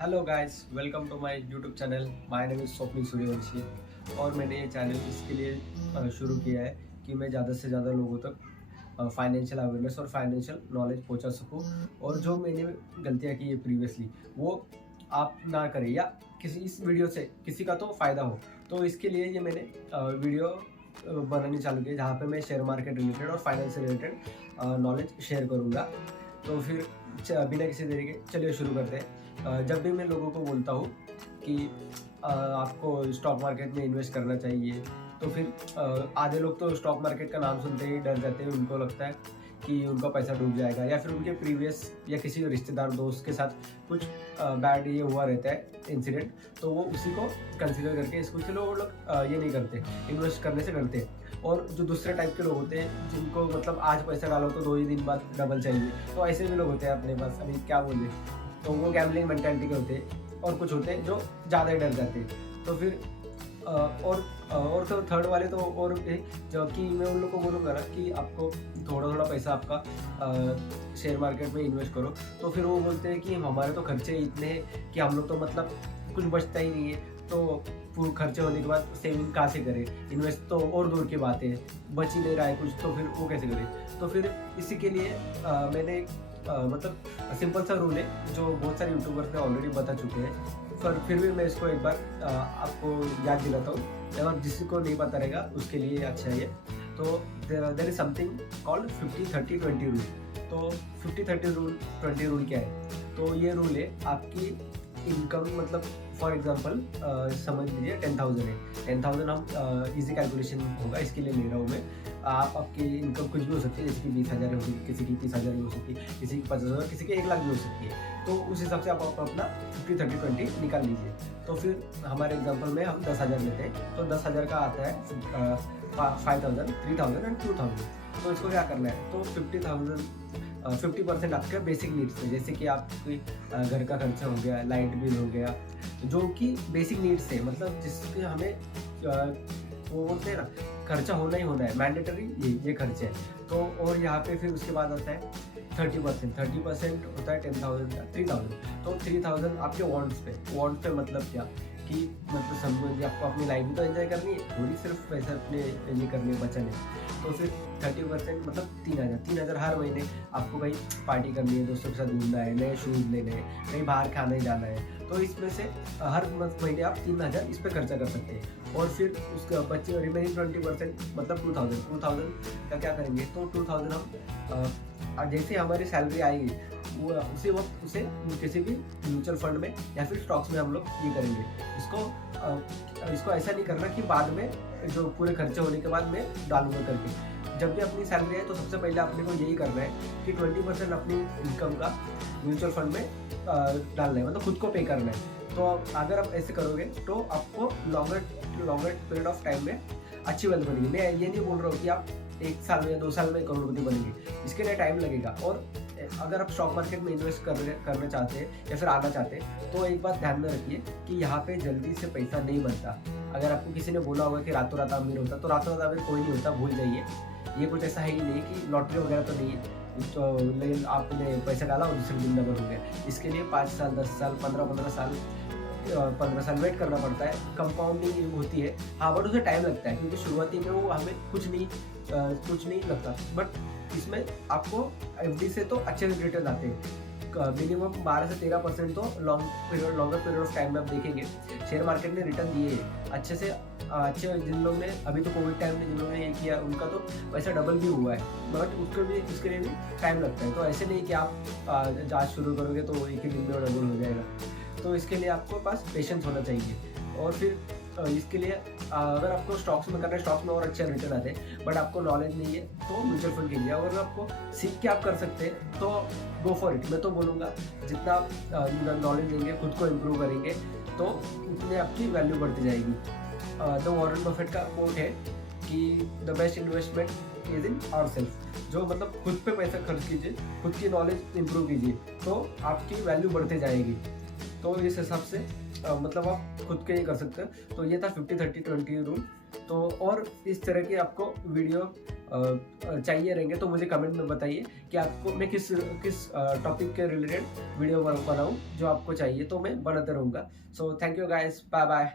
Hello guys, welcome to my YouTube channel. My name is Swapnil Suryavanshi और मैंने ये channel इसके लिए शुरू किया है कि मैं ज़्यादा से ज़्यादा लोगों तक फाइनेंशियल अवेयरनेस और फाइनेंशियल नॉलेज पहुंचा सकूं। और जो मैंने गलतियां की है प्रीवियसली, वो आप ना करें, या किसी इस वीडियो से किसी का तो फ़ायदा हो। तो इसके लिए ये मैंने वीडियो बनानी चालू की, जहाँ पे मैं शेयर मार्केट रिलेटेड और फाइनेंस से रिलेटेड नॉलेज शेयर करूँगा। तो फिर बिना किसी देरी के चलिए शुरू करते हैं। जब भी मैं लोगों को बोलता हूँ कि आपको स्टॉक मार्केट में इन्वेस्ट करना चाहिए, तो फिर आधे लोग तो स्टॉक मार्केट का नाम सुनते ही डर जाते हैं। उनको लगता है कि उनका पैसा डूब जाएगा, या फिर उनके प्रीवियस या किसी रिश्तेदार दोस्त के साथ कुछ बैड ये हुआ रहता है इंसिडेंट, तो वो उसी को कंसिडर करके इसको चलो वो लोग ये नहीं करते, इन्वेस्ट करने से करते हैं। और जो दूसरे टाइप के लोग होते हैं, जिनको मतलब आज पैसा डालो तो 2 ही दिन बाद डबल चाहिए, तो ऐसे भी लोग होते हैं अपने पास। अभी क्या बोले, तो वो गैम्बलिंग मेंटालिटी के होते हैं। और कुछ होते हैं जो ज़्यादा ही डर जाते हैं। तो फिर और तो थर्ड वाले तो और जो कि मैं उन लोग को बोलूँगा ना कि आपको थोड़ा थोड़ा पैसा आपका शेयर मार्केट में इन्वेस्ट करो। तो फिर वो बोलते हैं कि हमारे तो खर्चे इतने हैं कि हम लोग तो मतलब कुछ बचता ही नहीं है, तो पूरे खर्चे होने के बाद सेविंग कहाँ से करें, इन्वेस्ट तो और दूर की बात है, बच ही नहीं रहा है कुछ, तो फिर वो कैसे करें। तो फिर इसी के लिए मैंने मतलब सिंपल सा रूल है जो बहुत सारे यूट्यूबर्स ने ऑलरेडी बता चुके हैं, पर फिर भी मैं इसको एक बार आपको याद दिलाता हूँ, और जिसी को नहीं पता रहेगा उसके लिए अच्छा है। तो there is something called 50-30-20 rule. तो 50-30-20 रूल क्या है? तो ये रूल है आपकी इनकम, मतलब फॉर एग्जांपल समझ लीजिए 10,000 है। 10,000 हम इजी कैलकुलेशन होगा इसके लिए ले रहा हूँ मैं। आपकी इनकम कुछ भी हो सकती है, जैसे कि 20,000 हो सकती है, किसी की 30,000 भी हो सकती है, किसी की 50,000, किसी की 1 लाख भी हो सकती है। तो उस हिसाब से आप अपना 50-30-20 निकाल लीजिए। तो फिर हमारे एग्जाम्पल में हम 10,000 लेते हैं, तो 10,000 का आता है 5,000, 3,000 एंड 2,000। तो इसको क्या करना है, तो 50% आपके बेसिक नीड्स है, जैसे कि आपकी घर का खर्चा हो गया, लाइट बिल हो गया, जो कि बेसिक नीड्स है, मतलब जिसके हमें वो बोलते हैं ना, खर्चा होना ही होना है, मैंडेटरी ये खर्चे है। तो और यहाँ पे फिर उसके बाद आता है 30% होता है 10,000 का 3,000। तो 3,000 आपके वॉन्ट्स पे मतलब क्या कि मतलब समझिए आपको अपनी लाइफ भी तो एंजॉय करनी है, थोड़ी सिर्फ पैसा अपने ये करने बचने। तो फिर 30% मतलब 3,000 हर महीने आपको कहीं पार्टी करनी है, दोस्तों के साथ घूमना है, नए शूज़ लेने हैं, कहीं बाहर खाने जाना है। तो इसमें से हर महीने आप 3,000 इस पर खर्चा कर सकते हैं। और फिर उसके बच्चे रिमेनिंग 20% मतलब 2,000 का क्या करेंगे, तो 2,000 हम जैसे हमारी सैलरी आएगी वो उसी वक्त उसे किसी भी म्यूचुअल फंड में या फिर स्टॉक्स में हम लोग ये करेंगे। इसको ऐसा नहीं करना कि बाद में जो पूरे खर्चे होने के बाद मैं डालूंगा करके। जब भी अपनी सैलरी है तो सबसे पहले अपने को यही करना है कि 20% अपनी इनकम का म्यूचुअल फंड में डालना है, मतलब खुद को पे करना है। तो अगर आप ऐसे करोगे तो आपको लॉन्गर पीरियड ऑफ टाइम में अच्छी वेल्थ बनेगी। मैं ये नहीं बोल रहा हूँ कि आप 1 साल में 2 साल में करोड़पति बनेंगे, इसके लिए टाइम लगेगा। और अगर आप स्टॉक मार्केट में इन्वेस्ट करना चाहते हैं या फिर आना चाहते हैं, तो एक बात ध्यान में रखिए कि यहाँ पे जल्दी से पैसा नहीं बनता। अगर आपको किसी ने बोला होगा कि रातों रात अमीर होता, तो रातों रात अमीर कोई नहीं होता, भूल जाइए। ये कुछ ऐसा है ही नहीं कि लॉटरी वगैरह तो नहीं है। तो लेकिन आपने पैसा डाला और दूसरे दिन डबल हो गया, इसके लिए 5 साल 10 साल 15 साल वेट करना पड़ता है। कंपाउंडिंग होती है, हाँ, बट उसे टाइम लगता है, क्योंकि शुरुआती में वो हमें कुछ नहीं लगता। बट इसमें आपको एफडी से तो अच्छे रिटर्न आते हैं। मिनिमम 12 से 13% तो लॉन्गर पीरियड ऑफ टाइम में आप देखेंगे शेयर मार्केट ने रिटर्न दिए हैं अच्छे से अच्छे। जिन लोग ने अभी तो कोविड टाइम में जिन लोगों ने ये किया, उनका तो पैसा डबल भी हुआ है, बट उसके लिए भी टाइम लगता है। तो ऐसे नहीं कि आप जांच शुरू करोगे तो एक ही दिन में डबल हो जाएगा। तो इसके लिए आपको पास पेशेंस होना चाहिए। और फिर इसके लिए अगर आपको स्टॉक्स में करना है, स्टॉक्स में और अच्छे रिटर्न आते हैं, बट आपको नॉलेज नहीं है, तो म्यूचुअल फंड कीजिए। अगर आपको सीख के आप कर सकते हैं तो गो फॉर इट। मैं तो बोलूँगा जितना आप नॉलेज लेंगे, खुद को इम्प्रूव करेंगे, तो उतनी आपकी वैल्यू बढ़ती जाएगी। द वॉरेन बफेट का कोट है कि the best investment is in our self. जो मतलब खुद पे पैसा खर्च कीजिए, खुद की नॉलेज इम्प्रूव कीजिए, तो आपकी वैल्यू बढ़ती जाएगी। तो इस हिसाब से मतलब आप खुद के ही कर सकते हैं। तो ये था 50-30-20 रूल। तो और इस तरह के आपको वीडियो चाहिए रहेंगे तो मुझे कमेंट में बताइए कि आपको मैं किस किस टॉपिक के रिलेटेड वीडियो बनाऊँ जो आपको चाहिए, तो मैं बनाते रहूँगा। So thank you guys, bye bye.